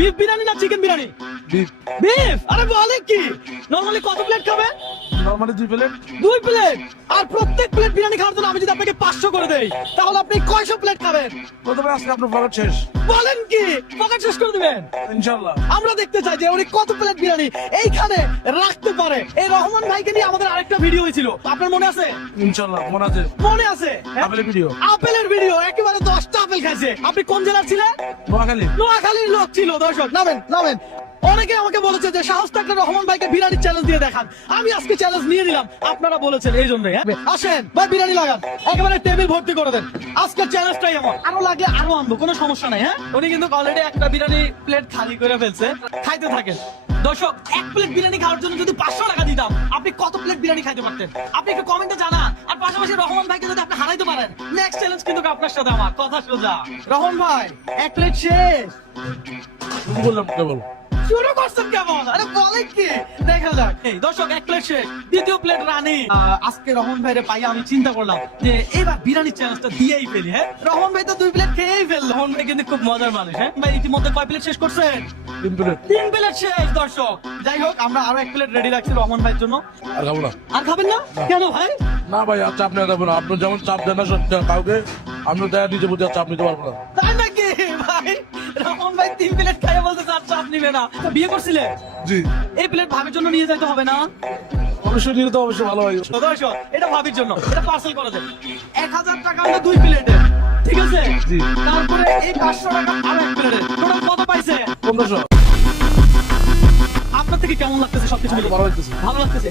Beef biryani না chicken biryani? Beef. Beef? আরে বলে কি, নরমালি কত প্লেট খাবেন? Normally 2 plate. 2 প্লেট? আর প্রত্যেক প্লেট বিরিয়ানি খাওয়ার জন্য আমি যদি আপনাকে 500 করে দেই, তাহলে আপনি কয়শো প্লেট খাবেন? প্রথমে আজকে আপনার পকেট শেষ। বলেন কি, পকেট শেষ করে দিবেন? ইনশাআল্লাহ। আমরা দেখতে চাই যে উনি কত প্লেট বিরিয়ানি এইখানে রাখতে পারে। এই রহমান ভাইকে নিয়ে আমাদের আরেকটা ভিডিও হয়েছিল, আপনার মনে আছে? ইনশাআল্লাহ মনে আছে। মনে আছে? আপেলের ভিডিও। আপেলের ভিডিও, একেবারে 10টা আপেল খাইছে। আপনি কোন জেলার ছিলেন? নোয়াখালী। নোয়াখালীর লোক ছিল। দর্শক নামেন নামেন। অনেকে আমাকে বলেছে যে সাহস থাকলে রহমান ভাইকে বিরিয়ানি চ্যালেঞ্জ দিয়ে দেখান। আমি আজকে চ্যালেঞ্জ নিয়ে নিলাম, আপনারা বলেছেন এই জন্যই। আসেন ভাই, বিরিয়ানি লাগান, একেবারে টেবিল ভর্তি করে দেন। আজকে চ্যালেঞ্জটাই এমন, আরো লাগলে আরো আনবো, কোনো সমস্যা নাই। হ্যাঁ, উনি কিন্তু অলরেডি একটা বিরিয়ানি প্লেট খালি করে ফেলছে। খাইতে থাকেন। দর্শক, এক প্লেট বিরিয়ানি খাওয়ার জন্য যদি 500 টাকা দিতাম, আপনি কত প্লেট বিরিয়ানি খাইতে পারতেন? আপনি একটু কমেন্টে জানান। আর পাশাপাশি রহমান ভাইকে যদি আপনি হারাইতে পারেন, নেক্সট চ্যালেঞ্জ কিন্তু আপনার সাথে আমার। কথা সোজা। রহমান ভাই, এক প্লেট শেষ। শুরু করলাম কেবল। শুরু করছেন কেমন? আরে বলে কি, দেখা যাক। এই দর্শক, এক প্লেট শেষ, দ্বিতীয় প্লেট রানি। আজকে রহমান ভাইরে পাই আমি চিন্তা করলাম যে এবার বিরিয়ানি চ্যালেঞ্জটা দিয়েই ফেলি। হ্যাঁ, রহমান ভাই তো 2 প্লেট খেয়েই ফেলল। রহমান ভাই কিন্তু খুব মজার মানুষ। হ্যাঁ ভাই, ইতিমধ্যে কয় প্লেট শেষ করছেন? 3 প্লেট। 3 প্লেট শেষ। দর্শক, যাই হোক, আমরা আরো 1 প্লেট রেডি রাখছি রহমান ভাইয়ের জন্য। আর খাবো না। আর খাবেন না? কেন ভাই? না ভাই, আর চাপ নেওয়া যাবে না। আপনি যেমন চাপ দেন না কাউকে, আপনি দেয়া নিজে বুঝে চাপ নিতে পারবো না। তাই নাকি ভাই? রহমান ভাই 3 প্লেট খাইয়ে বলতে চাপ নিবে না। বিয়ে করছিলেন? জি। এই প্লেট ভাবির জন্য নিয়ে যাইতে হবে না? অবশ্যই নিলে তো অবশ্যই ভালো হয়। দর্শক, এটা ভাবির জন্য, এটা পার্সেল করে দেন। 1000 টাকা হলো 2 প্লেটে, ঠিক আছে? জি। তারপরে এই 500 টাকা আরো 1 প্লেটে, টোটাল কত পাইছে? 1500। আপনার থেকে কেমন লাগতেছে সবকিছু মিলে? ভালো লাগতেছে। ভালো লাগতেছে।